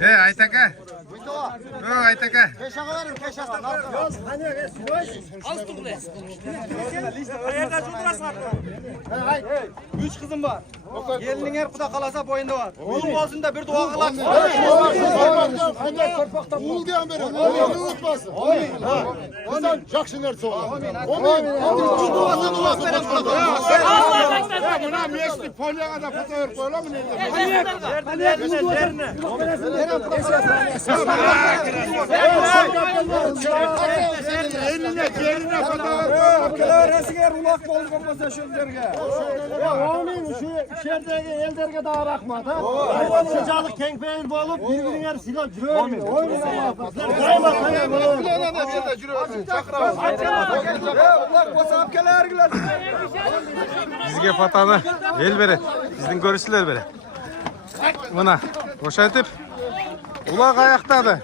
Aytaka. Aytaka. Keşaka verin, keşaka. Üç kızım var. Gelinin her kuda kalasa boyunda var. Oğlum olsun da bir dua kılaksın. Uğul diyen beri. Onu unutmasın. Kızan Jacksoner soğuk. Amin. Duasını duasını verin. Buna mesli polyana da fotoğraf böyle mi eline yerine fotoğraf. Resimler ulak bol kopmasa şunlarga. Oğlum şu şerdeki elderge daha bakmadı. Sıcaklık kenkpeyin bolup birbirine silah cürüyor. Bizge patanı el bere. Bizden görüşürler bere. Buna boşaltıp ulak ayaktadı.